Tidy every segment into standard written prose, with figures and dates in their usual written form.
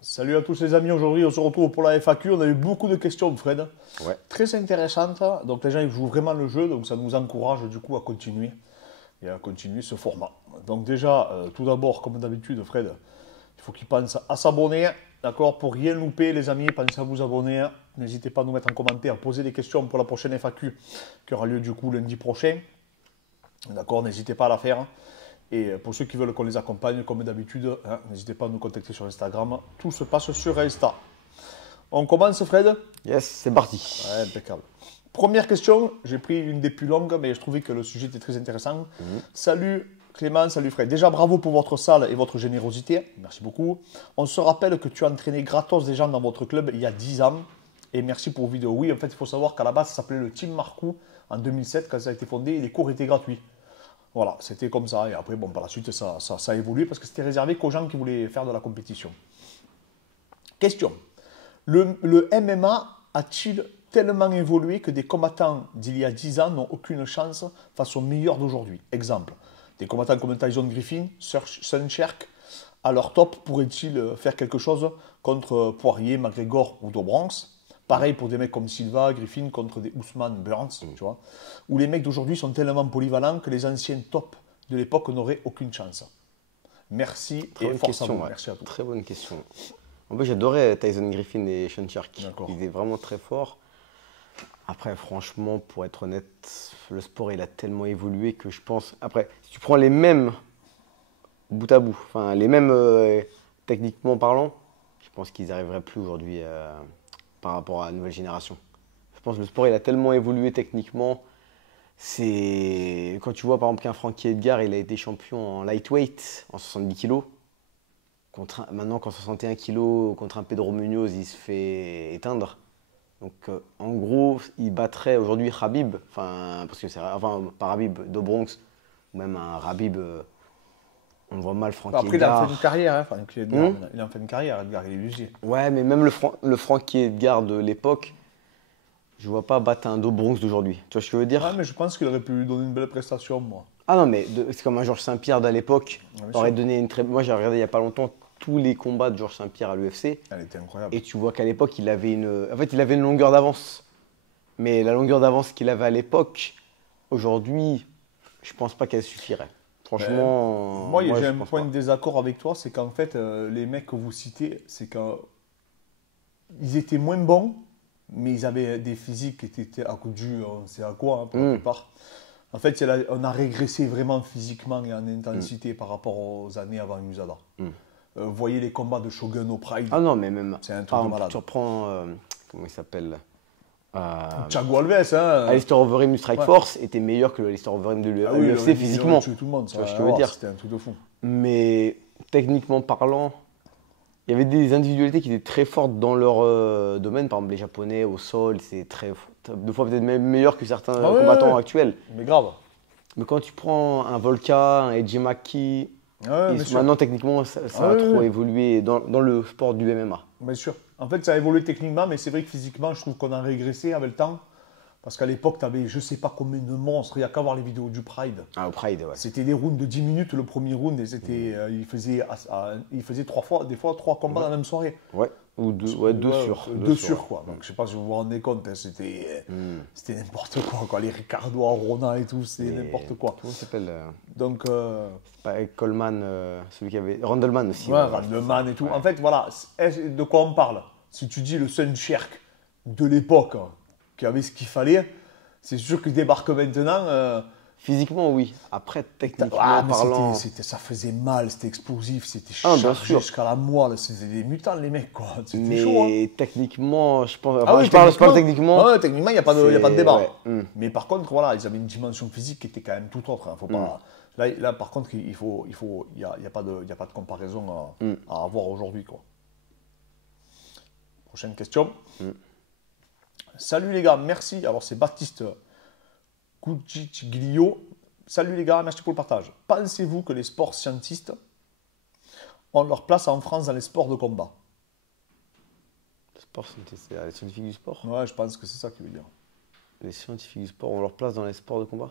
Salut à tous les amis, aujourd'hui on se retrouve pour la FAQ. On a eu beaucoup de questions, Fred. Ouais. Très intéressantes. Donc les gens ils jouent vraiment le jeu, donc ça nous encourage du coup à continuer et à continuer ce format. Donc déjà, tout d'abord, comme d'habitude, Fred, il faut qu'ils pensent à s'abonner. D'accord. Pour rien louper, les amis, pensez à vous abonner. N'hésitez pas à nous mettre en commentaire, poser des questions pour la prochaine FAQ qui aura lieu du coup lundi prochain. D'accord, n'hésitez pas à la faire. Et pour ceux qui veulent qu'on les accompagne, comme d'habitude, hein, n'hésitez pas à nous contacter sur Instagram. Tout se passe sur Insta. On commence, Fred? Yes, c'est parti. Ouais, impeccable. Première question, j'ai pris une des plus longues, mais je trouvais que le sujet était très intéressant. Salut Clément, salut Fred. Déjà, bravo pour votre salle et votre générosité. Merci beaucoup. On se rappelle que tu as entraîné gratos des gens dans votre club il y a 10 ans. Et merci pour vos vidéos. Oui, en fait, il faut savoir qu'à la base, ça s'appelait le Team Marcou en 2007, quand ça a été fondé, et les cours étaient gratuits. Voilà, c'était comme ça. Et après, bon, par la suite, ça a évolué parce que c'était réservé qu'aux gens qui voulaient faire de la compétition. Question. Le MMA a-t-il tellement évolué que des combattants d'il y a 10 ans n'ont aucune chance face aux meilleurs d'aujourd'hui? Exemple. Des combattants comme Tyson Griffin, Sun Sherk, à leur top, pourraient-ils faire quelque chose contre Poirier, McGregor ou Dobronx? Pareil pour des mecs comme Silva, Griffin contre des Ousmane, Burns, tu vois. Où les mecs d'aujourd'hui sont tellement polyvalents que les anciens top de l'époque n'auraient aucune chance. Merci Très et bonne force à question. vous. Ouais. Merci à tous. Très bonne question. En fait, j'adorais Tyson Griffin et Sean Sherk. D'accord. Ils étaient vraiment très forts. Après, franchement, pour être honnête, le sport, il a tellement évolué que je pense. Après, si tu prends les mêmes bout à bout, enfin, les mêmes techniquement parlant, je pense qu'ils n'arriveraient plus aujourd'hui par rapport à la nouvelle génération. Je pense que le sport, il a tellement évolué techniquement. C'est quand tu vois par exemple qu'un Frankie Edgar, il a été champion en lightweight, en 70 kilos. Maintenant, qu'en 61 kilos, contre un Pedro Munoz, il se fait éteindre. Donc, en gros, il battrait aujourd'hui Khabib, parce que c'est, enfin, pas Khabib, de Bronx, ou même un Khabib, on voit mal Frankie Après, il a fait une Edgar. carrière, hein, Frankie Edgar. Hmm. Il a fait une carrière, Edgar, il est usé. Ouais, mais même le Frankie Edgar de l'époque, je vois pas battre un Do Bronx d'aujourd'hui. Tu vois ce que je veux Ouais, dire? mais je pense qu'il aurait pu lui donner une belle prestation, moi. Ah non, mais c'est comme un Georges Saint-Pierre de l'époque. Ouais, bien Aurait sûr. donné une très. Moi, j'ai regardé il y a pas longtemps tous les combats de Georges Saint-Pierre à l'UFC. Elle était incroyable. Et tu vois qu'à l'époque, il avait une. En fait, il avait une longueur d'avance. Mais la longueur d'avance qu'il avait à l'époque, aujourd'hui, je pense pas qu'elle suffirait. Ben, Franchement, moi, moi, j'ai je un pense point de pas. désaccord avec toi, c'est qu'en fait, les mecs que vous citez, c'est qu'ils étaient moins bons, mais ils avaient des physiques qui étaient à coup dû, on sait à quoi, hein, pour la Hmm, plupart. En fait, on a régressé vraiment physiquement et en intensité par rapport aux années avant USADA. hmm. Voyez les combats de Shogun au Pride, Ah non, mais même. c'est un truc Par de exemple, malade. tu reprends. Comment il s'appelle Thiago Alves, hein. Alistair Overeem du Strike Ouais. Force était meilleur que Alistair Overeem de Ah oui, l'UFC il aurait physiquement. tué tout le monde, Tu ça, vois ce que je veux alors, dire? c'était un truc de fou. Mais techniquement parlant, il y avait des individualités qui étaient très fortes dans leur domaine. Par exemple, les Japonais au sol, c'est très, deux fois peut-être même meilleur que certains Ah ouais, ouais, combattants ouais. actuels. Mais grave. Mais quand tu prends un Volka, un Eddie McKee, Ah ouais, bien sûr. maintenant techniquement, Ah ça a ouais, ouais, trop ouais. évolué dans le sport du MMA. Bien sûr. En fait, ça a évolué techniquement, mais c'est vrai que physiquement, je trouve qu'on a régressé avec le temps. Parce qu'à l'époque, tu avais je sais pas combien de monstres. Il n'y a qu'à voir les vidéos du Pride. Ah, au Pride, ouais. C'était des rounds de 10 minutes le premier round et il faisait trois fois, des fois trois combats dans la même soirée. Ouais, ou deux, ouais, deux Ouais, sur. deux sur quoi. Donc je sais pas si vous vous rendez compte, hein, c'était n'importe quoi. Les Ricardo Arona et tout, c'était n'importe quoi. Comment il s'appelle Donc, pas Coleman, celui qui avait. Randleman aussi. ouais, C'était Randleman ça, et tout. ouais. En fait, voilà, de quoi on parle? Si tu dis le Sun Sherk de l'époque, hein, qui avait ce qu'il fallait, c'est sûr qu'il débarque maintenant. Physiquement, oui. Après, techniquement Ah, mais parlant. ça faisait mal, c'était explosif, c'était Ah, bien chargé sûr. jusqu'à la moelle, c'était des mutants les mecs quoi. C'était chaud, hein. Mais techniquement, je pense. Ah Enfin, oui, je parle techniquement. ah ouais, techniquement, il n'y a pas de débat. Ouais, Mais par contre, voilà, ils avaient une dimension physique qui était quand même tout autre, hein. Faut pas... Là, par contre, il y a pas de comparaison à avoir aujourd'hui, quoi. Prochaine question. Salut les gars, merci. Alors, c'est Baptiste Cucciglio. Salut les gars, merci pour le partage. Pensez-vous que les sports scientistes ont leur place en France dans les sports de combat? Le sport, c'est les scientifiques du sport. Ouais, je pense que c'est ça qu'il veut dire. Les scientifiques du sport ont leur place dans les sports de combat?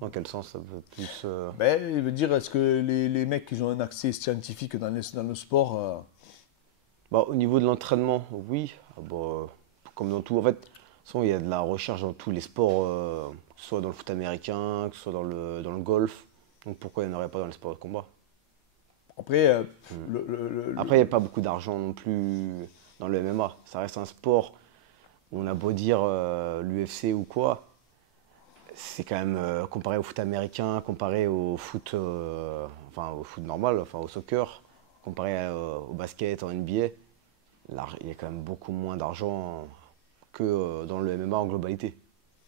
Dans quel sens ça veut plus. Ben, il veut dire, est-ce que les mecs qui ont un accès scientifique dans le sport, Bah, au niveau de l'entraînement, oui. Ah bah, comme dans tout, en fait, de toute façon, il y a de la recherche dans tous les sports, que ce soit dans le foot américain, que ce soit dans le golf. Donc pourquoi il n'y en aurait pas dans les sports de combat? Après, Hmm. le- Après, il n'y a pas beaucoup d'argent non plus dans le MMA. Ça reste un sport où on a beau dire l'UFC ou quoi, c'est quand même comparé au foot américain, comparé au foot, enfin au foot normal, enfin au soccer, comparé au basket, en NBA, il y a quand même beaucoup moins d'argent que dans le MMA en globalité.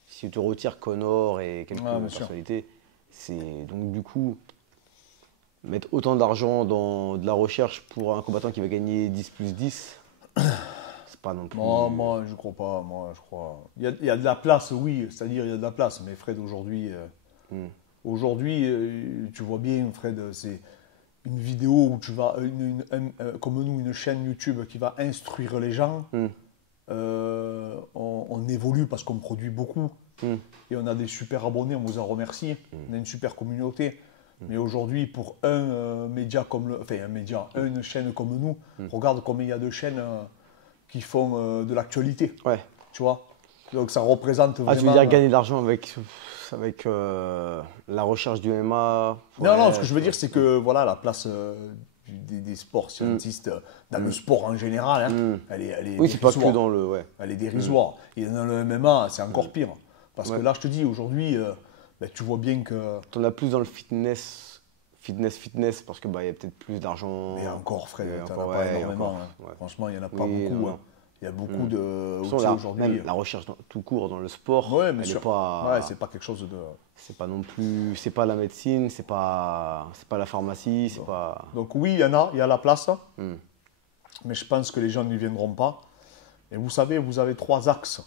Si tu retires Connor et quelques Ah, bien sûr. personnalités, c'est donc du coup mettre autant d'argent dans de la recherche pour un combattant qui va gagner 10 plus 10, c'est pas non plus. Moi, je crois pas. Moi, je crois. Il y a de la place, oui. C'est-à-dire, il y a de la place. Mais Fred, Hmm. aujourd'hui, tu vois bien, Fred, c'est une vidéo où tu vas, comme nous, une chaîne YouTube qui va instruire les gens. Hmm. On évolue parce qu'on produit beaucoup Hmm. et on a des super abonnés, on vous en remercie. On a une super communauté. Mais aujourd'hui, pour média comme enfin un média, une chaîne comme nous, regarde combien il y a de chaînes qui font de l'actualité, Ouais. tu vois. Donc ça représente Ah, tu veux vraiment. dire gagner de l'argent avec la recherche du MMA? Non, non, Ouais, ce que je tu veux vois. dire, c'est que voilà, la place des sports scientistes dans le sport en général, hein, Hmm. elle est Oui, c'est pas que dérisoire. dans le. Ouais. Elle est dérisoire. Et dans le MMA, c'est encore pire. Parce que Ouais. là, je te dis, aujourd'hui, ben, tu vois bien que. T'en as plus dans le fitness, parce que bah, il y a peut-être plus d'argent. Mais encore, Fred, Et tu n'en as encore, pas ouais, énormément. encore, Hein. ouais. Franchement, il n'y en a pas Oui, beaucoup. non. Hein. Il y a beaucoup de De toute façon, outils aujourd'hui. même la recherche tout court dans le sport, Ouais, bien elle sûr. est pas. Ouais, c'est pas quelque chose de. C'est pas non plus. C'est pas la médecine, c'est pas la pharmacie, c'est pas. Donc, oui, il y a la place. Hmm. Mais je pense que les gens n'y viendront pas. Et vous savez, vous avez trois axes.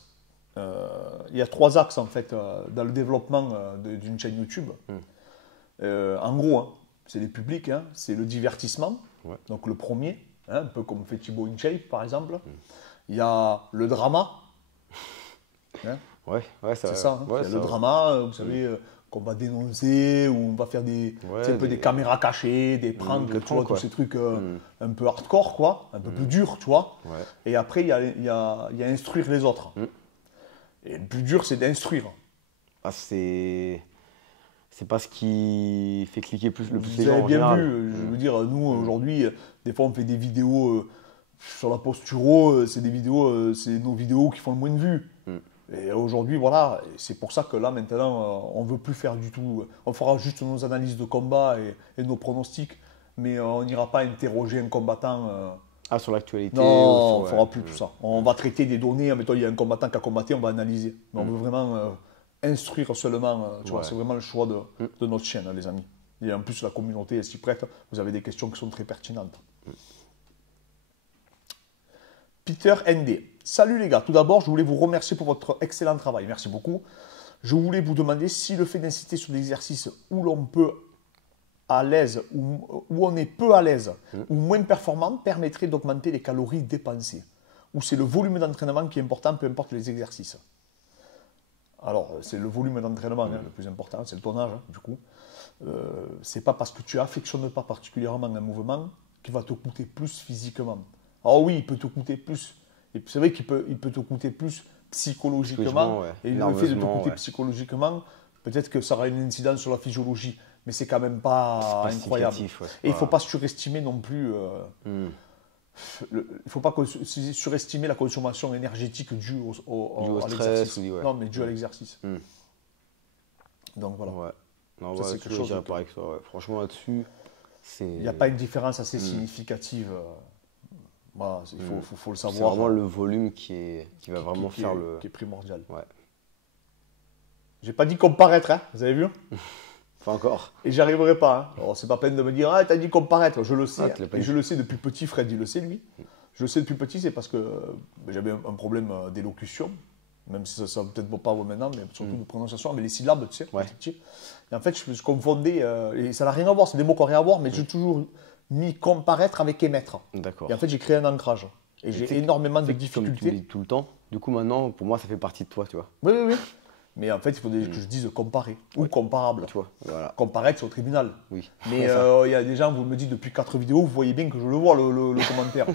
Il y a trois axes, en fait, dans le développement d'une chaîne YouTube. En gros, hein, c'est les publics, hein, c'est le divertissement, Ouais. donc le premier, hein, un peu comme fait Thibaut InShape par exemple. Il y a le drama, hein, Ouais, c'est ça, hein. Ouais, Il y a ça le va. drama, vous savez, qu'on va dénoncer, ou on va faire Ouais, c'est un peu des caméras cachées, des pranks, des tu vois, pranks, tous ouais. ces trucs un peu hardcore, quoi, un peu plus durs, tu vois. Ouais. Et après, il y a instruire les autres. Et le plus dur, c'est d'instruire. Ah, c'est pas ce qui fait cliquer le plus les Vous gens avez en bien général. vu, je veux dire, nous aujourd'hui, des fois on fait des vidéos sur la posturo, c'est nos vidéos qui font le moins de vues. Et aujourd'hui, voilà, et c'est pour ça que là maintenant, on veut plus faire du tout. On fera juste nos analyses de combat et nos pronostics, mais on n'ira pas interroger un combattant. Ah, sur l'actualité Non, on ne ouais. fera plus tout ça. On va traiter des données. Mettons, il y a un combattant qui a combattu, on va analyser. Mais on veut vraiment instruire seulement. Tu vois, Ouais. c'est vraiment le choix de notre chaîne, hein, les amis. Et en plus, la communauté est si prête. Vous avez des questions qui sont très pertinentes. Peter ND. Salut les gars. Tout d'abord, je voulais vous remercier pour votre excellent travail. Merci beaucoup. Je voulais vous demander si le fait d'insister sur des exercices où l'on peut à l'aise, où on est peu à l'aise ou moins performant permettrait d'augmenter les calories dépensées. Ou c'est le volume d'entraînement qui est important, peu importe les exercices. Alors, c'est le volume d'entraînement hein, le plus important, c'est le tonnage, hein, du coup. C'est pas parce que tu affectionnes pas particulièrement un mouvement qui va te coûter plus physiquement. Alors oui, il peut te coûter plus. Et c'est vrai il peut te coûter plus psychologiquement. Psychologiquement, ouais. Et le fait de te Nerveusement, coûter ouais. psychologiquement, peut-être que ça aura une incidence sur la physiologie. Mais c'est quand même pas Pas incroyable. significatif, ouais, c'est Et il ne faut pas- pas surestimer non plus. Il ne faut pas surestimer la consommation énergétique due Dû au à stress, l'exercice. oui, ouais. Non, mais due à l'exercice. Donc voilà. Ouais. Non, Ça, ouais, c'est là-dessus, quelque chose je dirais que- pareil que toi, ouais. Franchement, là-dessus, c'est. Il n'y a pas une différence assez significative. Voilà, faut le C'est savoir. vraiment le volume qui va vraiment qui faire est, le. qui est primordial. Ouais. J'ai pas dit comparaître, hein, vous avez vu. Pas encore. Et j'y arriverai pas. Hein. Alors, c'est pas peine de me dire, ah, t'as dit comparaître. Je le sais. Ah, tu l'as pas Et dit. je le sais depuis petit. Fred, il le sait, lui. Je le sais depuis petit, c'est parce que j'avais un problème d'élocution. Même si ça ne peut-être pas vous maintenant, mais surtout de prononciation, mais les syllabes, tu sais, quand Ouais. j'étais petit. Et en fait, je confondais, et ça n'a rien à voir, c'est des mots qui n'ont rien à voir, mais j'ai toujours mis comparaître avec émettre. D'accord. Et en fait, j'ai créé un ancrage. Et j'ai énormément de Comme tu me difficultés. dis tout le temps, du coup maintenant, pour moi, ça fait partie de toi, tu vois. Oui, oui, oui. Mais en fait, il faudrait que je dise comparé ou comparable. Tu vois, voilà. Comparaître, c'est au tribunal. Oui. Mais il y a des gens, vous me dites depuis 4 vidéos, vous voyez bien que je le vois, le commentaire.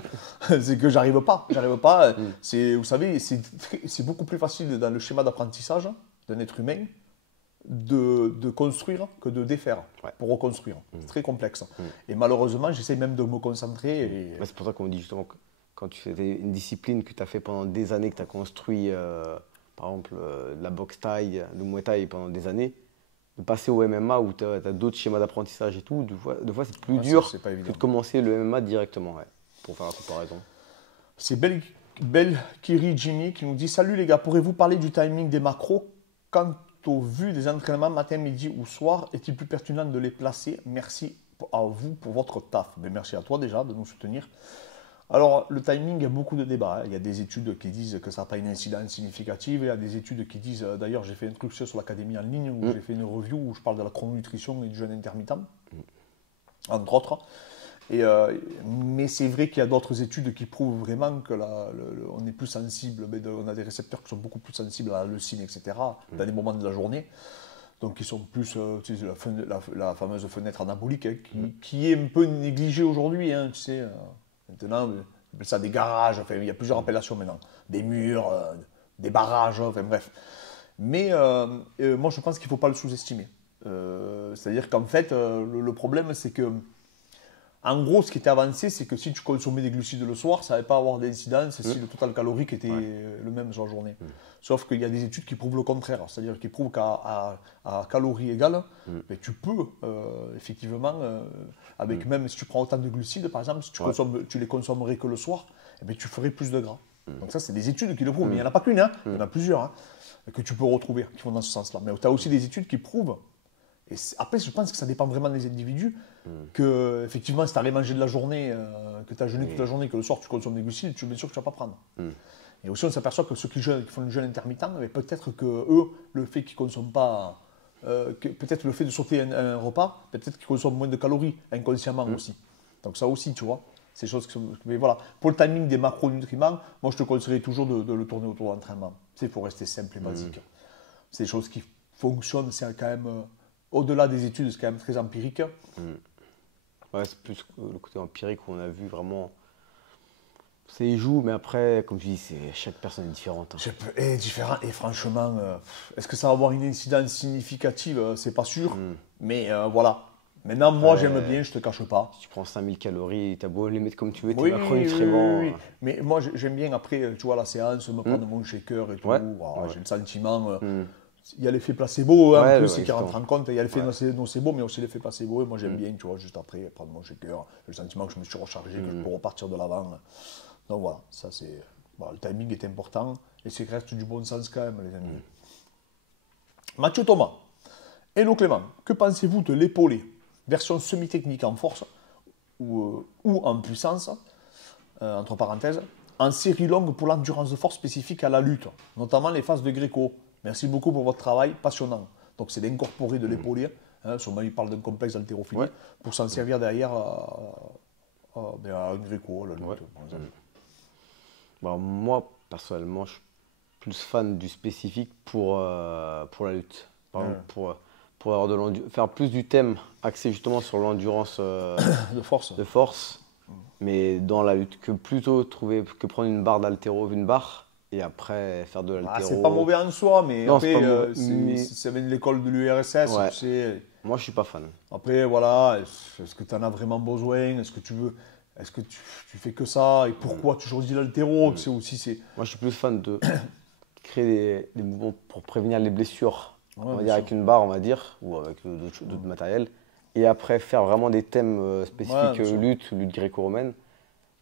C'est que j'arrive pas. Vous savez, c'est beaucoup plus facile dans le schéma d'apprentissage d'un être humain de construire que de défaire pour reconstruire. C'est très complexe. Et malheureusement, j'essaie même de me concentrer. Et... C'est pour ça qu'on dit justement que quand tu fais une discipline que tu as fait pendant des années, que tu as construit, par exemple, de la boxe thaï, le muay thai pendant des années, de passer au MMA où tu as d'autres schémas d'apprentissage et tout, deux fois c'est plus dur que de commencer le MMA directement, pour faire la comparaison. C'est Belkiri Jimmy qui nous dit: salut les gars, pourrez-vous parler du timing des macros quant aux vues des entraînements matin, midi ou soir? Est-il plus pertinent de les placer? Merci à vous pour votre taf. Mais merci à toi déjà de nous soutenir. Alors, le timing, il y a beaucoup de débats. Il y a des études qui disent que ça n'a pas une incidence significative. Il y a des études qui disent, d'ailleurs, j'ai fait une truc sur l'académie en ligne où j'ai fait une review où je parle de la chrononutrition et du jeûne intermittent, entre autres. Mais c'est vrai qu'il y a d'autres études qui prouvent vraiment que on est plus sensible, on a des récepteurs qui sont beaucoup plus sensibles à la leucine, etc., dans les moments de la journée. Donc, ils sont plus, tu sais, la fameuse fenêtre anabolique qui est un peu négligée aujourd'hui, hein, tu sais. Maintenant, on appelle ça des garages, enfin, il y a plusieurs appellations maintenant. Des murs, des barrages, enfin bref. Mais moi, je pense qu'il ne faut pas le sous-estimer. C'est-à-dire qu'en fait, le problème, c'est que, en gros, ce qui était avancé, c'est que si tu consommais des glucides le soir, ça n'allait pas avoir d'incidence si le total calorique était le même sur la journée. Sauf qu'il y a des études qui prouvent le contraire. C'est-à-dire qui prouvent qu'à calories égales, mais tu peux, effectivement, même si tu prends autant de glucides, par exemple, si tu les consommerais que le soir, tu ferais plus de gras. Donc ça, c'est des études qui le prouvent. Mais il n'y en a pas qu'une, hein. Il y en a plusieurs que tu peux retrouver, qui vont dans ce sens-là. Mais tu as aussi des études qui prouvent. Et après, je pense que ça dépend vraiment des individus, que effectivement, si tu as mangé de la journée, que tu as jeûné toute la journée, que le soir tu consommes des glucides, bien sûr que tu ne vas pas prendre. Et aussi, on s'aperçoit que ceux qui font le jeûne intermittent, peut-être que eux, le fait qu'ils ne consomment pas, peut-être le fait de sauter un repas, peut-être qu'ils consomment moins de calories inconsciemment aussi. Donc ça aussi, tu vois, c'est choses mais voilà, pour le timing des macronutriments, moi je te conseillerais toujours de le tourner autour de l'entraînement. Tu sais, il faut rester simple et basique. C'est des choses qui fonctionnent, c'est quand même... au-delà des études, c'est quand même très empirique. Ouais, c'est plus le côté empirique où on a vu vraiment. Ça y joue, mais après, comme tu dis, chaque personne est différente. Est différent. Et franchement, est-ce que ça va avoir une incidence significative? C'est pas sûr. Mais voilà. Maintenant, moi, j'aime bien, je te cache pas. Si tu prends 5000 calories, tu as beau les mettre comme tu veux, tes macronutriments. Oui. Mais moi, j'aime bien après, tu vois, la séance, me prendre mon shaker et tout. J'ai le sentiment. Il y a l'effet placebo, en plus, qui rentre en compte. Il y a l'effet nocebo, mais aussi l'effet placebo. Et moi, j'aime bien, tu vois, juste après, prendre mon shaker. J'ai le sentiment que je me suis rechargé, que je peux repartir de l'avant. Donc voilà, ça c'est. Le timing est important. Et c'est reste du bon sens quand même, les amis. Mathieu Thomas. Hello Clément, que pensez-vous de l'épaulé, version semi-technique en force ou en puissance, entre parenthèses, en série longue pour l'endurance de force spécifique à la lutte, notamment les phases de Gréco? Merci beaucoup pour votre travail passionnant. Donc, c'est d'incorporer de l'épaulé. Sûrement, il parle d'un complexe d'haltérophilie pour s'en servir derrière à un Gréco, la lutte. Moi, personnellement, je suis plus fan du spécifique pour la lutte. Par exemple, pour avoir faire plus du thème axé justement sur l'endurance de force. Mais dans la lutte, que plutôt prendre une barre d'haltéro, une barre. Et après, faire de l'haltéro. C'est pas mauvais en soi, mais non, après, ça vient de l'école de l'URSS. Tu sais. Moi, je suis pas fan. Après, voilà, est-ce que tu en as vraiment besoin? Est-ce que tu fais que ça? Et pourquoi tu choisis l'haltéro? Moi, je suis plus fan de créer des mouvements pour prévenir les blessures. On va dire avec une barre, on va dire, ou avec d'autres matériels. Et après, faire vraiment des thèmes spécifiques lutte gréco-romaine,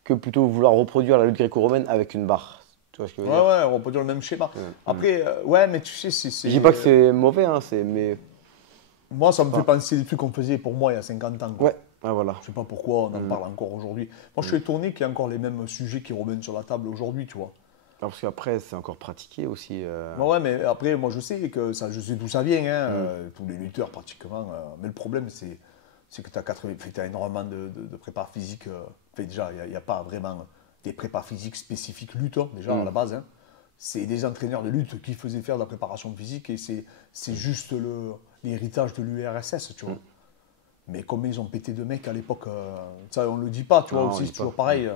que plutôt vouloir reproduire la lutte gréco-romaine avec une barre. Tu vois ce que je veux dire? On peut dire le même schéma. Après, mais tu sais, Je dis pas que c'est mauvais, mais... Moi, ça me fait penser des trucs qu'on faisait pour moi il y a 50 ans. Voilà. Je sais pas pourquoi on en parle encore aujourd'hui. Moi, je suis étonné qu'il y ait encore les mêmes sujets qui reviennent sur la table aujourd'hui, tu vois. Parce qu'après, c'est encore pratiqué aussi. Mais après, moi, je sais d'où ça vient, tous les lutteurs pratiquement. Mais le problème, c'est que tu as énormément de prépa physique. Déjà, il n'y a pas vraiment des prépas physiques spécifiques lutte, déjà, à la base. c'est des entraîneurs de lutte qui faisaient faire de la préparation physique et c'est juste l'héritage de l'URSS, tu vois. Mais comme ils ont pété de mecs à l'époque, ça on le dit pas, tu vois, Non, on aussi, le c'est dit toujours pas. pareil.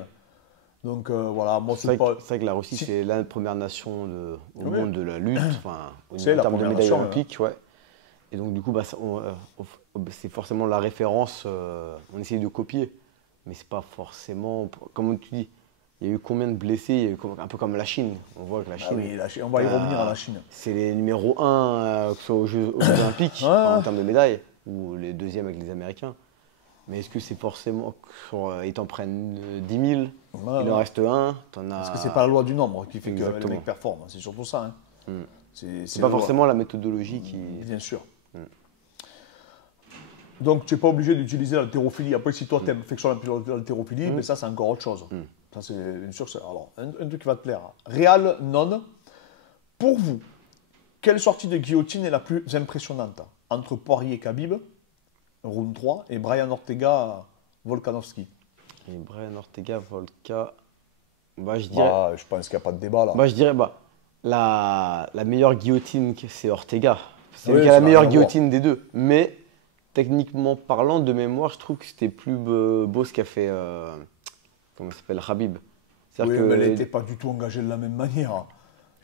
Donc voilà, moi C'est c'est pas. vrai que la Russie, Si- c'est la première nation au Oui. monde de la lutte, enfin, en C'est la termes de première médailles nation, olympiques, ouais. Et donc, du coup, bah, c'est forcément la référence, on essaye de copier. Mais c'est pas forcément, comme tu dis, il y a eu combien de blessés, il y a eu un peu comme la Chine. On voit que la Bah Chine, oui, on va y revenir à la Chine. c'est les numéros 1, que ce soit aux Jeux Olympiques, enfin, en Ouais. termes de médailles, ou les deuxièmes avec les Américains. Mais est-ce que c'est forcément, ils t'en prennent 10 000, Ouais, il en ouais. reste un, t'en Parce que as. c'est pas la loi du nombre qui fait que les Exactement. mecs performent, c'est surtout ça. Hein. Mm. C'est C'est pas la loi. forcément la méthodologie qui. Bien sûr. Mm. Donc tu n'es pas obligé d'utiliser l'haltérophilie. Après, si toi tu affectionnes l'haltérophilie, mais ça c'est encore autre chose. Ça c'est bien sûr. Alors, un truc qui va te plaire. Real non. Pour vous, quelle sortie de guillotine est la plus impressionnante entre Poirier et Khabib, round 3, et Brian Ortega, Volkanovski? Et Brian Ortega, Volka. Je pense qu'il n'y a pas de débat là. Je dirais la meilleure guillotine, c'est Ortega. C'est lui Oui, qui a ça la n'a meilleure rien à voir. guillotine des deux. Mais techniquement parlant, de mémoire, je trouve que c'était plus beau ce qu'a fait. Comment il s'appelle, Khabib. Oui, C'est-à-dire mais elle que. n'était pas du tout engagée de la même manière.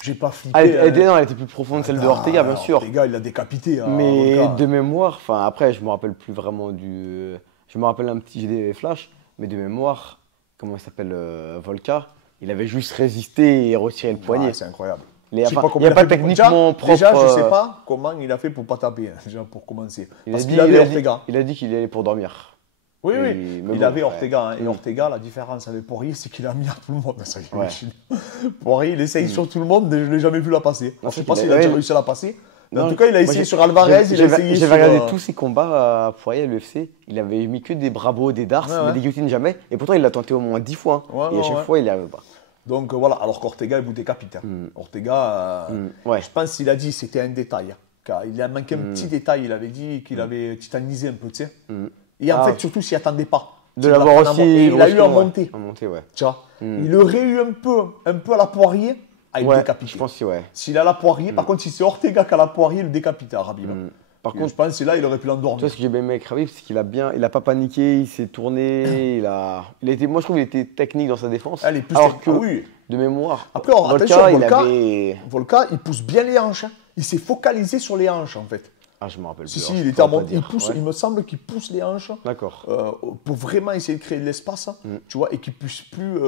J'ai pas flippé. Non, elle était plus profonde, celle de Ortega, bien sûr. Ortega, il l'a décapité. Mais Volka. de mémoire, enfin après, je me rappelle plus vraiment du. Je me rappelle un petit, j'ai des flashs, mais de mémoire, comment il s'appelle, Volka, il avait juste résisté et retiré le poignet. Ouais, c'est incroyable. Il n'y Je sais a pas comment il a pas fait pour- techniquement propre. Déjà, je sais pas comment il a fait pour pas taper, hein, déjà pour commencer. Parce qu'il avait Ortega. Il a dit qu'il allait pour dormir. Oui, Mais- oui, mais il bon, avait ouais. Ortega. Hein. Et Mm. Ortega, la différence avec Poirier, c'est qu'il a mis à tout le monde. Ça, Ouais. Poirier, il essaye sur tout le monde, mais je ne l'ai jamais vu la passer. Non, Je ne sais c'est pas qu'il s'il a- a déjà ouais, réussi à la passer. Mais en Non, tout cas, il a moi, essayé j'ai- sur Alvarez, il a essayé sur. J'avais regardé tous ses combats à Poirier à l'UFC. Il avait mis que des bravos, des darts, Ouais, ouais. mais des guillotines jamais. Et pourtant, il l'a tenté au moins 10 fois. Hein. Ouais, Et à ouais, chaque ouais. fois, il n'y arrive pas. Donc voilà, alors qu'Ortega, il vous décapite. Hein. Ortega, Ouais. je pense qu'il a dit c'était un détail. Car il a manqué un petit détail. Il avait dit qu'il avait titanisé un peu, tu sais. Et en Ah. fait, surtout, s'il n'y attendait pas. De Il l'avoir l'a aussi. et il a eu en brusquement, ouais. montée. En montée, ouais. Tu vois. Il aurait eu un peu à la Poirier à le Ouais, décapiter. je pense que ouais. S'il a la Poirier, par contre, si c'est Ortega qui a la Poirier, il le décapite à Khabib. Par Et contre, je pense que c'est là, il aurait pu tu vois, l'endormir. ce que j'ai bien aimé avec Khabib, c'est qu'il a pas paniqué, il s'est tourné, il a été, moi je trouve qu'il était technique dans sa défense. Elle est plus alors que, ah oui. de mémoire, Après, attention, il Volka, avait. Volka, il pousse bien les hanches. Hein. Il s'est focalisé sur les hanches, en fait. Ah, je me rappelle Si, plus. si, alors, il je était à pourrais pas monter. Il dire. pousse, Ouais. il me semble qu'il pousse les hanches D'accord. pour vraiment essayer de créer de l'espace, tu vois, et qu'il puisse plus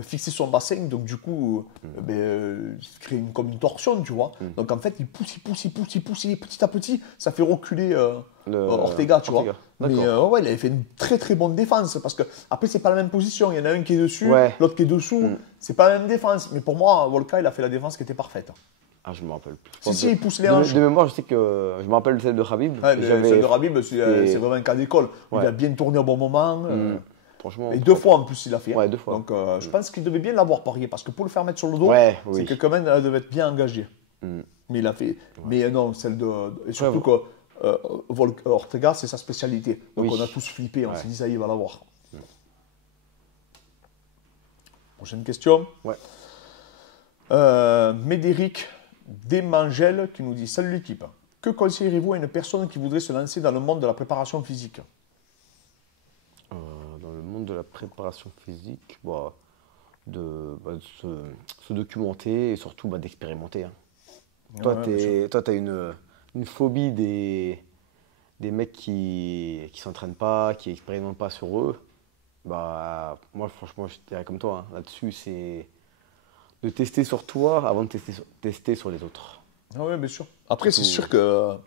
fixer son bassin. Donc, du coup, il crée comme une torsion, tu vois. Donc, en fait, il pousse, et petit à petit, ça fait reculer Ortega, tu Ortega. vois. Mais D'accord. ouais, il avait fait une très très bonne défense parce que après, c'est pas la même position. Il y en a un qui est dessus, Ouais. l'autre qui est dessous. C'est pas la même défense. Mais pour moi, Volka, il a fait la défense qui était parfaite. Ah, je me rappelle plus. Si, il pousse les de, hanches. de mémoire, je sais que. Je me rappelle celle de Khabib. Ouais, mais J'avais- celle de Khabib, et- c'est vraiment un cas d'école. Ouais. Il a bien tourné au bon moment. Franchement. Et 2 fois en plus, il a fait. Ouais, 2 fois. Donc, je pense qu'il devait bien l'avoir parié parce que pour le faire mettre sur le dos, Ouais, c'est oui. que quand même, elle devait être bien engagée. Mais il a fait. Mais non, celle de. Et surtout que Ortega, c'est sa spécialité. Donc, Oui. on a tous flippé. On Ouais. s'est dit, ça y est, il va l'avoir. Prochaine question. Ouais. Médéric Desmangel qui nous dit: Salut l'équipe. Que conseillerez-vous à une personne qui voudrait se lancer dans le monde de la préparation physique? Dans le monde de la préparation physique, de se documenter et surtout d'expérimenter. Hein. Toi, Ouais, tu as une phobie des mecs qui s'entraînent pas, qui expérimentent pas sur eux. Moi, franchement, je dirais comme toi. Hein. Là-dessus, c'est de tester sur toi avant de tester sur les autres. Ah oui, bien sûr. Après, c'est sûr que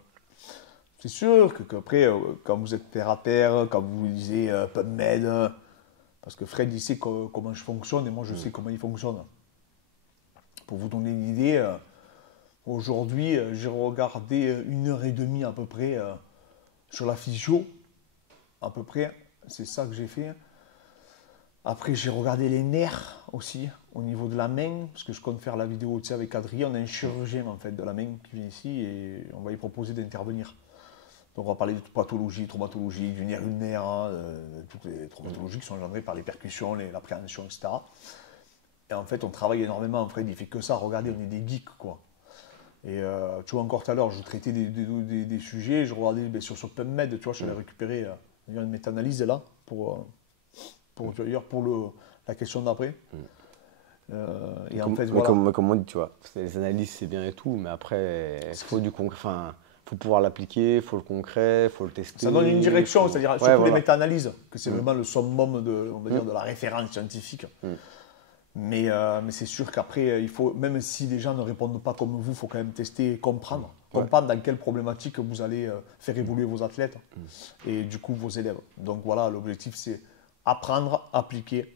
après, quand vous êtes terre à terre, quand vous lisez PubMed, parce que Fred, il sait comment je fonctionne et moi, je sais comment il fonctionne. Pour vous donner une idée, aujourd'hui, j'ai regardé 1h30 à peu près sur la physio. À peu près, c'est ça que j'ai fait. Après, j'ai regardé les nerfs aussi, au niveau de la main, parce que je compte faire la vidéo avec Adrien. On a un chirurgien en fait, de la main qui vient ici et on va lui proposer d'intervenir. Donc, on va parler de pathologie, traumatologie, du nerf ulnaire, toutes les traumatologies qui sont engendrées par les percussions, l'appréhension, etc. Et en fait, on travaille énormément. Fred, il fait que ça. Regardez, on est des geeks, quoi. Et tu vois, encore tout à l'heure, je traitais des sujets. Je regardais sur PubMed, tu vois, je l'ai récupéré une méta-analyse là pour la question d'après. Et en fait, voilà. Comme on dit, tu vois, les analyses, c'est bien et tout, mais après, il faut du concret. Enfin, faut pouvoir l'appliquer, il faut le concret, il faut le tester. Ça donne une direction, c'est-à-dire surtout les méta-analyses, que c'est vraiment le summum de la référence scientifique. Mais c'est sûr qu'après, il faut, même si les gens ne répondent pas comme vous, il faut quand même tester et comprendre. Comprendre dans quelle problématique vous allez faire évoluer vos athlètes et du coup vos élèves. Donc voilà, l'objectif c'est apprendre, appliquer,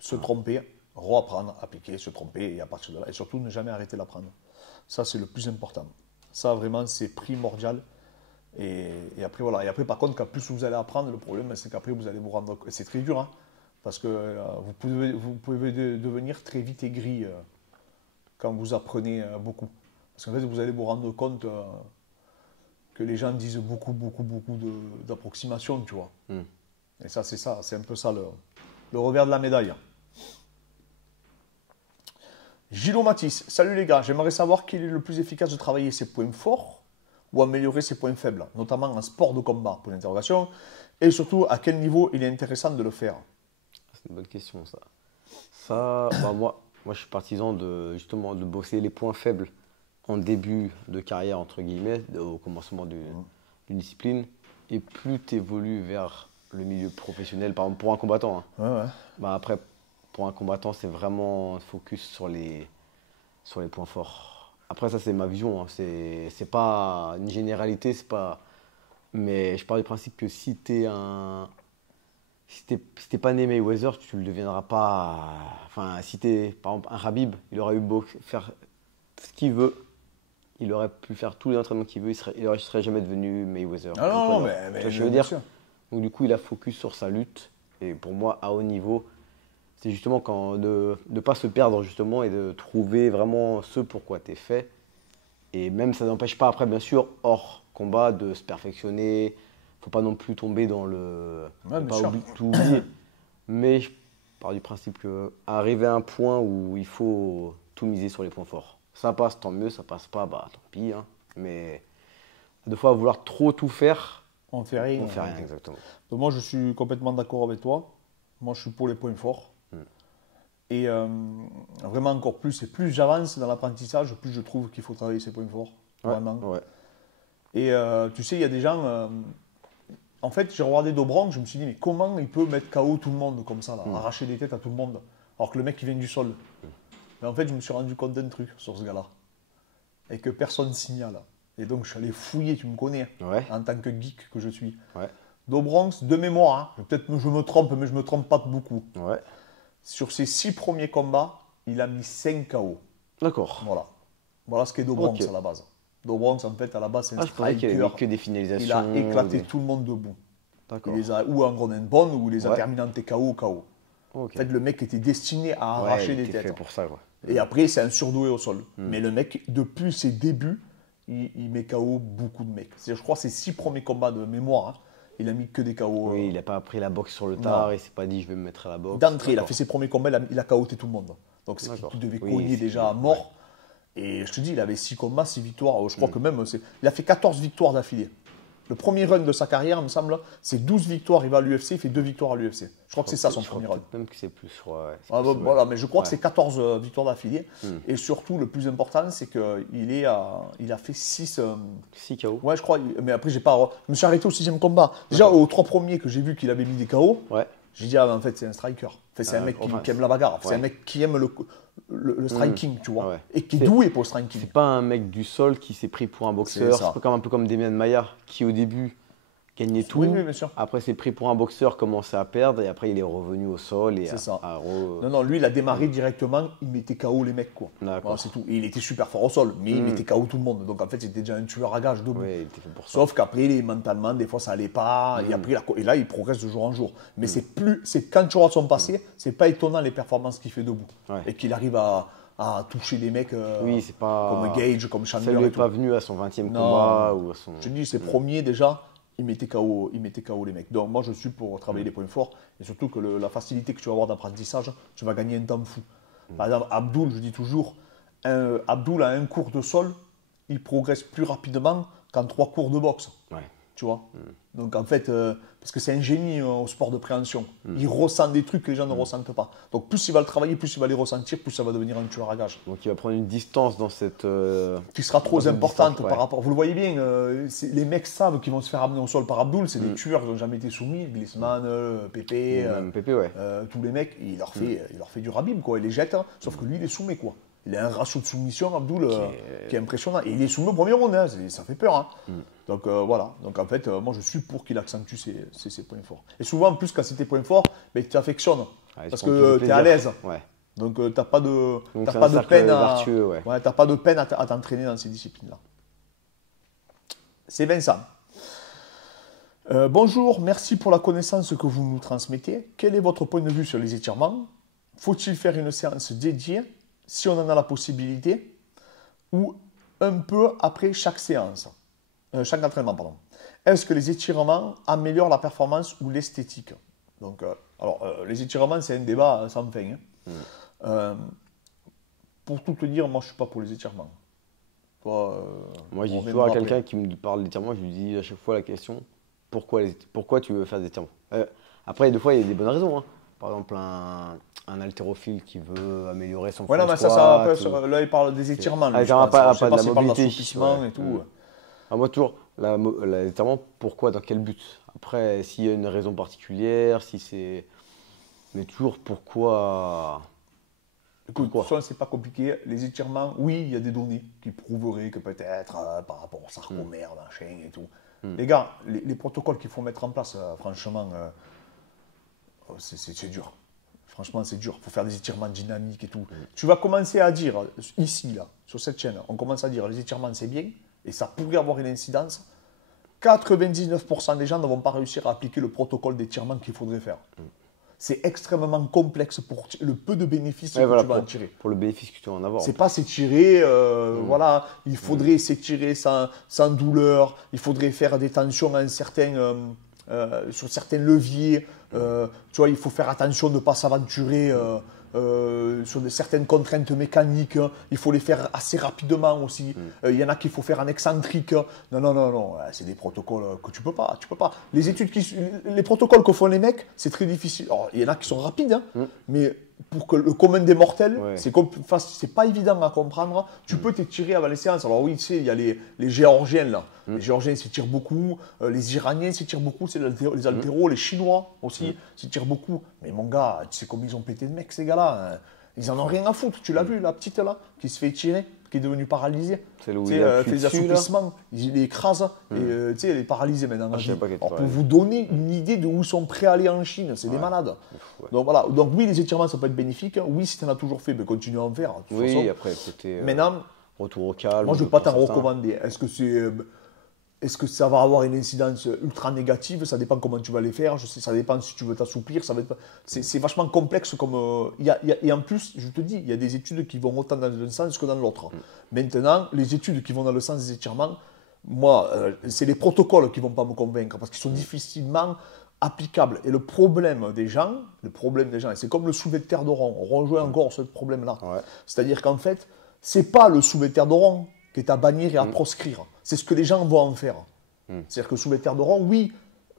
se tromper, reapprendre, appliquer, se tromper et à partir de là. Et surtout ne jamais arrêter d'apprendre. Ça c'est le plus important. Ça vraiment c'est primordial. Et après voilà. Et après par contre, quand plus vous allez apprendre, le problème c'est qu'après vous allez vous rendre compte. C'est très dur, hein. Parce que vous pouvez devenir très vite aigri quand vous apprenez beaucoup. Parce qu'en fait, vous allez vous rendre compte que les gens disent beaucoup d'approximations, tu vois. Et ça, c'est un peu ça le revers de la médaille. Gilles Matisse, salut les gars, j'aimerais savoir quel est le plus efficace de travailler ses points forts ou améliorer ses points faibles, notamment en sport de combat, pour l'interrogation, et surtout à quel niveau il est intéressant de le faire. C'est une bonne question, ça. Moi, je suis partisan justement de bosser les points faibles en début de carrière, entre guillemets, au commencement d'une discipline. Et plus tu évolues vers le milieu professionnel, par exemple pour un combattant. Après, pour un combattant, c'est vraiment focus sur les points forts. Après, ça, c'est ma vision. C'est pas une généralité, c'est pas. Mais je pars du principe que si tu es Si t'es pas né Mayweather, tu le deviendras pas. Enfin, si t'es par exemple un Khabib, il aurait eu beau faire ce qu'il veut, il aurait pu faire tous les entraînements qu'il veut, il serait jamais devenu Mayweather. Ah non, mais je veux dire. Donc du coup, il a focus sur sa lutte. Et pour moi, à haut niveau, c'est justement de ne pas se perdre justement et de trouver vraiment ce pourquoi tu es fait. Et même ça n'empêche pas après, bien sûr, hors combat, de se perfectionner. Faut pas non plus tomber dans le. Tout oublier. Mais je pars du principe qu'arriver à un point où il faut tout miser sur les points forts. Ça passe, tant mieux, ça passe pas, bah tant pis. Hein. Mais des fois, vouloir trop tout faire, on fait rien. On fait rien, exactement. Donc moi, je suis complètement d'accord avec toi. Moi, je suis pour les points forts. Et vraiment encore plus, et plus j'avance dans l'apprentissage, plus je trouve qu'il faut travailler ses points forts. Vraiment. Et tu sais, il y a des gens. En fait, j'ai regardé Dobronx, je me suis dit, mais comment il peut mettre KO tout le monde comme ça, là, arracher des têtes à tout le monde, alors que le mec il vient du sol. Mais en fait, je me suis rendu compte d'un truc sur ce gars-là, et que personne signale. Et donc, je suis allé fouiller, tu me connais, en tant que geek que je suis. Dobronx, de mémoire, hein, peut-être je me trompe, mais je ne me trompe pas de beaucoup. Sur ses 6 premiers combats, il a mis 5 KO. D'accord. Voilà ce qu'est Dobronx à la base. Dobronx, en fait, à la base, c'est un striker. Il avait que des finalisations. Il a éclaté tout le monde debout. Il les a ou en Groningen-Bonn ou il les a terminés en TKO ou KO. En fait, le mec était destiné à arracher des têtes. Fait pour ça, quoi. Et après, c'est un surdoué au sol. Mais le mec, depuis ses débuts, il met KO beaucoup de mecs. Je crois que ses 6 premiers combats de mémoire, hein, il a mis que des KO. Oui, il n'a pas appris la boxe sur le tard, il s'est pas dit je vais me mettre à la boxe. D'entrée, il a fait ses premiers combats, il a KOté tout le monde. Donc c'est qu'il devait cogner déjà à mort. Et je te dis, il avait 6 combats, 6 victoires. Je crois que même, il a fait 14 victoires d'affilée. Le premier run de sa carrière, il me semble, c'est 12 victoires, il va à l'UFC, il fait 2 victoires à l'UFC. Je crois que c'est ça son premier run. Même que c'est plus, voilà, mais je crois que c'est 14 victoires d'affilée. Et surtout, le plus important, c'est qu'il a fait 6 KO. Ouais, je crois. Mais après, je me suis arrêté au 6e combat. Déjà, aux 3 premiers que j'ai vu qu'il avait mis des KO, j'ai dit, en fait, c'est un striker. Enfin, c'est un mec qui aime la bagarre. C'est un mec qui aime le striking, tu vois. Et qui est doué pour le striking. C'est pas un mec du sol qui s'est pris pour un boxeur. C'est un peu comme Demian Maia, qui au début gagnait tout. Oui, bien sûr. Après, s'est pris pour un boxeur, commençait à perdre. Et après, il est revenu au sol. C'est ça. Non, lui, il a démarré directement. Il mettait KO les mecs, quoi. Voilà, c'est tout. Et il était super fort au sol, mais il mettait KO tout le monde. Donc, en fait, c'était déjà un tueur à gages debout. Il était fait pour ça. Sauf qu'après, mentalement, des fois, ça allait pas. Et après, là, il progresse de jour en jour. Mais c'est quand tu regardes son passé, c'est pas étonnant les performances qu'il fait debout. Et qu'il arrive à toucher des mecs comme Gage, comme Chandler. Ça lui est pas venu à son 20e combat ou à son. Je te dis, ses premiers déjà, il mettait KO les mecs. Donc moi, je suis pour travailler les points forts et surtout que la facilité que tu vas avoir d'apprentissage, tu vas gagner un temps fou. Par exemple, Abdul, je dis toujours, Abdul a un cours de sol, il progresse plus rapidement qu'en 3 cours de boxe. Ouais. Tu vois. Donc en fait, parce que c'est un génie au sport de préhension. Il ressent des trucs que les gens ne ressentent pas. Donc plus il va le travailler, plus il va les ressentir, plus ça va devenir un tueur à gages. Donc il va prendre une distance dans cette. Qui sera trop importante distance, ouais. par rapport. Vous le voyez bien, les mecs savent qu'ils vont se faire amener au sol par Abdul, c'est des tueurs qui n'ont jamais été soumis. Griezmann, Pépé, Même Pépé, ouais. tous les mecs, il leur fait du rabim, quoi. Il les jette, hein. Sauf que lui, il les soumet, quoi. Il a un ratio de soumission, Abdul, qui est impressionnant. Et il est soumis au premier round, hein. Ça fait peur. Hein. Donc voilà. Donc en fait, moi je suis pour qu'il accentue ses points forts. Et souvent, en plus, quand c'est tes points forts, ben, tu t'affectionnes. Parce que tu es à l'aise. Ouais. Donc tu n'as pas de, peine t'as pas de peine à t'entraîner dans ces disciplines-là. C'est Vincent. Bonjour, merci pour la connaissance que vous nous transmettez. Quel est votre point de vue sur les étirements? Faut-il faire une séance dédiée si on en a la possibilité ou un peu après chaque séance, chaque entraînement, pardon. Est-ce que les étirements améliorent la performance ou l'esthétique? Donc, les étirements, c'est un débat sans fin. Hein. Pour tout te dire, moi, je ne suis pas pour les étirements. Moi, je dis toujours à quelqu'un qui me parle d'étirements, je lui dis à chaque fois la question, pourquoi tu veux faire des étirements? Après, des fois, il y a des bonnes raisons. Hein. Par exemple, un haltérophile qui veut améliorer son front squat. Là, il parle des étirements. Pas de la mobilité. Et tout. Moi, toujours, l'étirement, pourquoi, dans quel but? Après, s'il y a une raison particulière, si c'est... Mais toujours, pourquoi... Écoute, de toute façon, c'est pas compliqué. Les étirements, oui, il y a des données qui prouveraient que peut-être, par rapport au sarcomère, machin et tout. Les gars, les protocoles qu'il faut mettre en place, franchement, c'est dur. Franchement, c'est dur. Il faut faire des étirements dynamiques et tout. Tu vas commencer à dire, ici, là, sur cette chaîne, on commence à dire les étirements, c'est bien, et ça pourrait avoir une incidence. 99% des gens ne vont pas réussir à appliquer le protocole d'étirement qu'il faudrait faire. C'est extrêmement complexe pour le peu de bénéfices que tu vas en tirer. Pour le bénéfice que tu vas en avoir. C'est pas s'étirer, voilà, il faudrait s'étirer sans douleur, il faudrait faire des tensions sur certains leviers. Tu vois, il faut faire attention de ne pas s'aventurer sur certaines contraintes mécaniques. Il faut les faire assez rapidement aussi. Il y en a qu'il faut faire en excentrique. Non. C'est des protocoles que tu peux pas. Les protocoles que font les mecs, c'est très difficile. Alors, il y en a qui sont rapides, mais pour que le commun des mortels, c'est pas évident à comprendre. Tu peux t'étirer avant les séances. Alors oui, tu sais, il y a les Géorgiens là. Les Géorgiens s'étirent beaucoup, les Iraniens s'étirent beaucoup, c'est les haltéros, les Chinois aussi s'étirent beaucoup. Mais mon gars, tu sais combien ils ont pété de mecs ces gars-là, hein. Ils en ont rien à foutre. Tu l'as vu, la petite là, qui se fait étirer, qui est devenue paralysée. C'est là où il fait des assouplissements, il les écrase, et tu sais, elle est paralysée maintenant. Alors, pour vous donner une idée de où ils sont prêts à aller en Chine, c'est des malades. Donc voilà, donc oui, les étirements, ça peut être bénéfique. Oui, si tu en as toujours fait, ben, continue à en faire. Oui, après, côté maintenant, retour au calme. Moi, je ne vais pas t'en recommander. Est-ce que ça va avoir une incidence ultra négative? Ça dépend comment tu vas les faire. Ça dépend si tu veux t'assouplir. C'est vachement complexe. Et en plus, je te dis, il y a des études qui vont autant dans un sens que dans l'autre. Maintenant, les études qui vont dans le sens des étirements, moi, c'est les protocoles qui ne vont pas me convaincre parce qu'ils sont difficilement applicables. Et le problème des gens, et c'est comme le soulevé de terre de rond. On rejoint encore ce problème-là. Ouais. C'est-à-dire qu'en fait, ce n'est pas le soulevé de terre de rond qui est à bannir et à proscrire. C'est ce que les gens vont en faire. C'est-à-dire que sous les terres de rond, oui,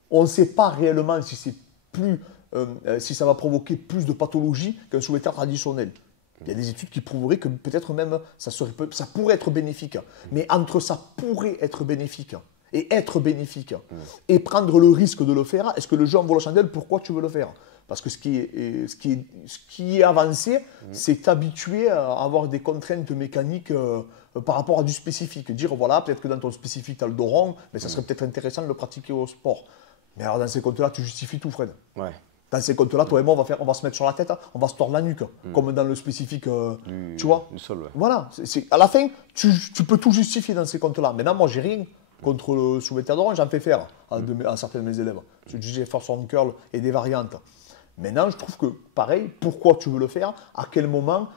on ne sait pas réellement si si ça va provoquer plus de pathologies qu'un sous les terres traditionnel. Il y a des études qui prouveraient que peut-être même ça pourrait être bénéfique. Mais entre ça pourrait être bénéfique et être bénéfique et prendre le risque de le faire, est-ce que le jeu en vaut la chandelle? Pourquoi tu veux le faire? Parce que ce qui est avancé, c'est t'habituer à avoir des contraintes mécaniques par rapport à du spécifique. Dire, voilà, peut-être que dans ton spécifique, tu as le dos rond, mais ça serait peut-être intéressant de le pratiquer au sport. Mais alors, dans ces comptes-là, tu justifies tout, Fred. Ouais. Dans ces comptes-là, toi et moi, on va se mettre sur la tête, on va se tordre la nuque, comme dans le spécifique, tu vois. Du sol, ouais. Voilà. À la fin, tu peux tout justifier dans ces comptes-là. Maintenant, moi, j'ai rien contre le soulevé de terre de rond, j'en fais faire à certains de mes élèves. Je dis force on curl et des variantes. Maintenant, je trouve que, pareil, pourquoi tu veux le faire? À quel moment?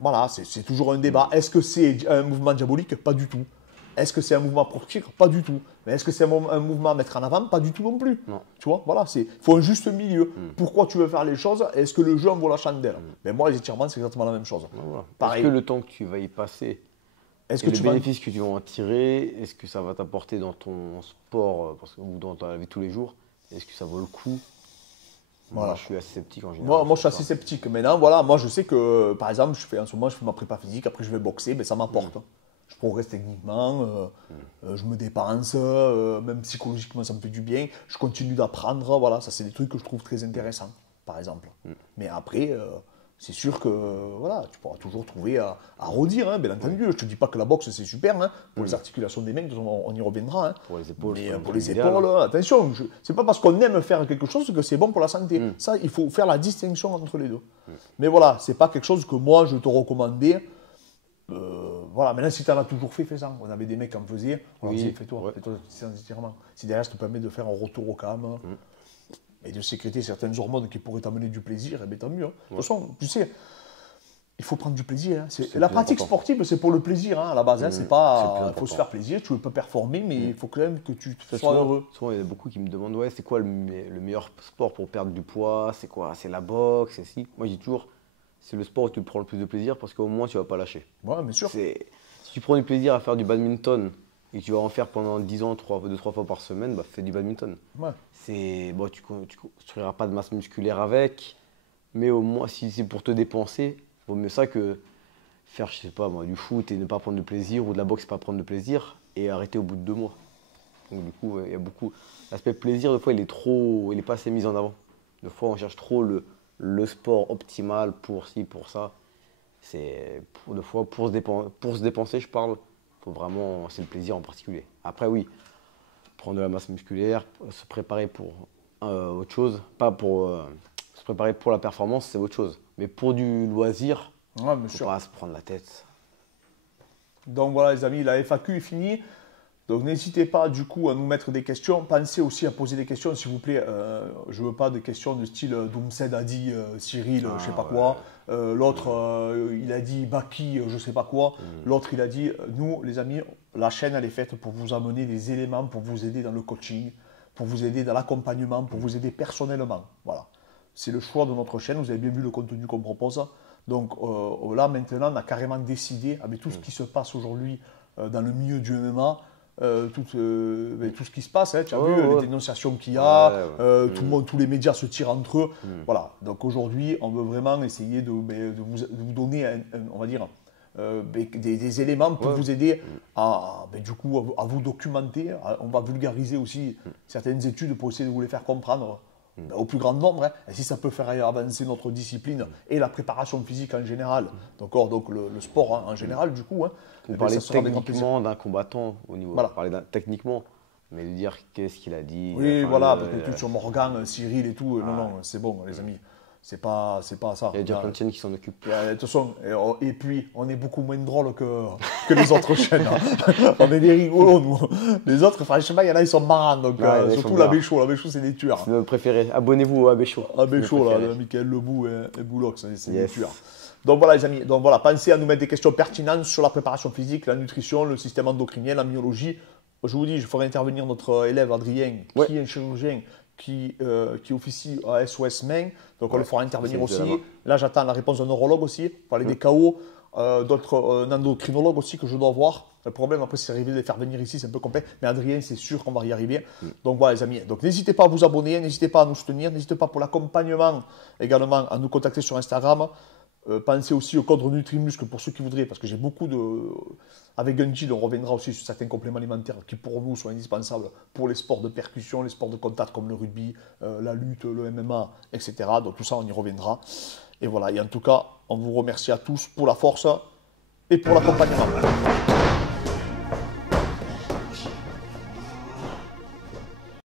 Voilà, c'est toujours un débat. Est-ce que c'est un mouvement diabolique? Pas du tout. Est-ce que c'est un mouvement à proscrire? Pas du tout. Mais est-ce que c'est un mouvement à mettre en avant? Pas du tout non plus. Non. Tu vois, voilà, il faut un juste milieu. Pourquoi tu veux faire les choses? Est-ce que le jeu en vaut la chandelle? Mais moi, les étirements, c'est exactement la même chose. Voilà. Pareil. Est-ce que le temps que tu vas y passer, Est-ce et que le tu vas... bénéfice que tu vas en tirer, est-ce que ça va t'apporter dans ton sport ou dans ta vie de tous les jours? Est-ce que ça vaut le coup? Voilà. Moi, je suis assez sceptique en général. Moi, je suis assez sceptique. Maintenant, voilà, moi, je sais que, par exemple, en ce moment, je fais ma prépa physique, après, je vais boxer, mais ça m'apporte. Je progresse techniquement, je me dépense, même psychologiquement, ça me fait du bien. Je continue d'apprendre, voilà, ça, c'est des trucs que je trouve très intéressants, par exemple. Mais après, c'est sûr que, voilà, tu pourras toujours trouver à redire, hein, bien entendu. Je ne te dis pas que la boxe, c'est super, hein, pour les articulations des mains, on y reviendra. Hein. Pour les épaules, mais c'est pour les idéal, épaules, attention, c'est pas parce qu'on aime faire quelque chose que c'est bon pour la santé. Ça, il faut faire la distinction entre les deux. Mais voilà, c'est pas quelque chose que moi, je te recommandais. Voilà, maintenant si tu en as toujours fait, fais ça. On avait des mecs qui en faisaient, on leur disait fais-toi ces étirements. Si derrière ça te permet de faire un retour au calme et de sécréter certaines hormones qui pourraient t'amener du plaisir, et bien tant mieux. Hein. De toute façon, tu sais, il faut prendre du plaisir. Hein. La pratique sportive, c'est pour le plaisir hein, à la base. Hein. C'est pas, il faut se faire plaisir, tu veux pas performer, mais il faut quand même que tu sois heureux. Souvent, il y en a beaucoup qui me demandent ouais, c'est quoi le meilleur sport pour perdre du poids? C'est quoi? C'est la boxe? C'est si. Moi, je dis toujours c'est le sport où tu prends le plus de plaisir parce qu'au moins tu vas pas lâcher. Ouais, bien sûr. Si tu prends du plaisir à faire du badminton et tu vas en faire pendant 10 ans, 2-3 fois par semaine, bah fais du badminton. Ouais. Bon, tu construiras pas de masse musculaire avec, mais au moins si c'est pour te dépenser, vaut mieux ça que faire, je sais pas moi, du foot et ne pas prendre de plaisir ou de la boxe et pas prendre de plaisir et arrêter au bout de 2 mois. Donc du coup, il y a beaucoup. L'aspect plaisir, des fois, il est pas assez mis en avant. Des fois, on cherche trop le sport optimal pour ci, pour ça. C'est des fois pour se dépenser, je parle. Faut vraiment, c'est le plaisir en particulier. Après, oui, prendre de la masse musculaire, se préparer pour autre chose, pas pour se préparer pour la performance, c'est autre chose. Mais pour du loisir, faut pas se prendre la tête. Donc voilà les amis, la FAQ est finie. Donc n'hésitez pas du coup à nous mettre des questions. Pensez aussi à poser des questions s'il vous plaît. Je ne veux pas de questions de style Doomsed a dit Cyril, je ne sais pas quoi. L'autre il a dit Baki, je ne sais pas quoi. L'autre il a dit nous les amis, la chaîne elle est faite pour vous amener des éléments, pour vous aider dans le coaching, pour vous aider dans l'accompagnement, pour vous aider personnellement. Voilà. C'est le choix de notre chaîne. Vous avez bien vu le contenu qu'on propose. Donc là maintenant on a carrément décidé avec tout ce qui se passe aujourd'hui dans le milieu du MMA. Tout ce qui se passe, hein, tu as vu les dénonciations qu'il y a, tout le monde, tous les médias se tirent entre eux. Voilà. Donc aujourd'hui, on veut vraiment essayer de vous donner, on va dire, des éléments pour vous aider à vous documenter. On va vulgariser aussi certaines études pour essayer de vous les faire comprendre au plus grand nombre. Hein. Et si ça peut faire avancer notre discipline et la préparation physique en général, donc le sport hein, en général, du coup. Hein, on parlait techniquement d'un combattant au niveau. Voilà. On parlait techniquement, mais de dire qu'est-ce qu'il a dit. Oui, voilà, parce que tout sur Morgan, Cyril et tout. Non, c'est bon, les amis. C'est pas ça. Il y a déjà plein de chaînes qui s'en occupent. De toute façon, et puis, on est beaucoup moins drôle que les autres chaînes. Hein. On est des rigolos, nous. Les autres, franchement, il y en a, ils sont marrants. Donc, surtout l'Abbé Chaud. L'Abbé Chaud, c'est des tueurs. C'est notre préféré. Abonnez-vous au Abbé Chaud. Abbé Chaud, là, Michael Lebou et Boulox, c'est des tueurs. Donc voilà, les amis. Donc voilà, pensez à nous mettre des questions pertinentes sur la préparation physique, la nutrition, le système endocrinien, la myologie. Je vous dis, je ferai intervenir notre élève Adrien, qui est un chirurgien qui officie à SOS Main. Donc on le fera intervenir aussi. Là, j'attends la réponse d'un neurologue aussi, pour parler des KO, d'autres endocrinologues aussi que je dois voir. Le problème, après, c'est d'arriver de les faire venir ici, c'est un peu complexe. Mais Adrien, c'est sûr qu'on va y arriver. Donc voilà, les amis. Donc n'hésitez pas à vous abonner, n'hésitez pas à nous soutenir, n'hésitez pas pour l'accompagnement également à nous contacter sur Instagram. Pensez aussi au code Nutrimuscle pour ceux qui voudraient, parce que j'ai beaucoup de... Avec Gunjil, on reviendra aussi sur certains compléments alimentaires qui pour nous sont indispensables pour les sports de percussion, les sports de contact comme le rugby, la lutte, le MMA, etc. Donc tout ça, on y reviendra. Et voilà, et en tout cas, on vous remercie à tous pour la force et pour l'accompagnement.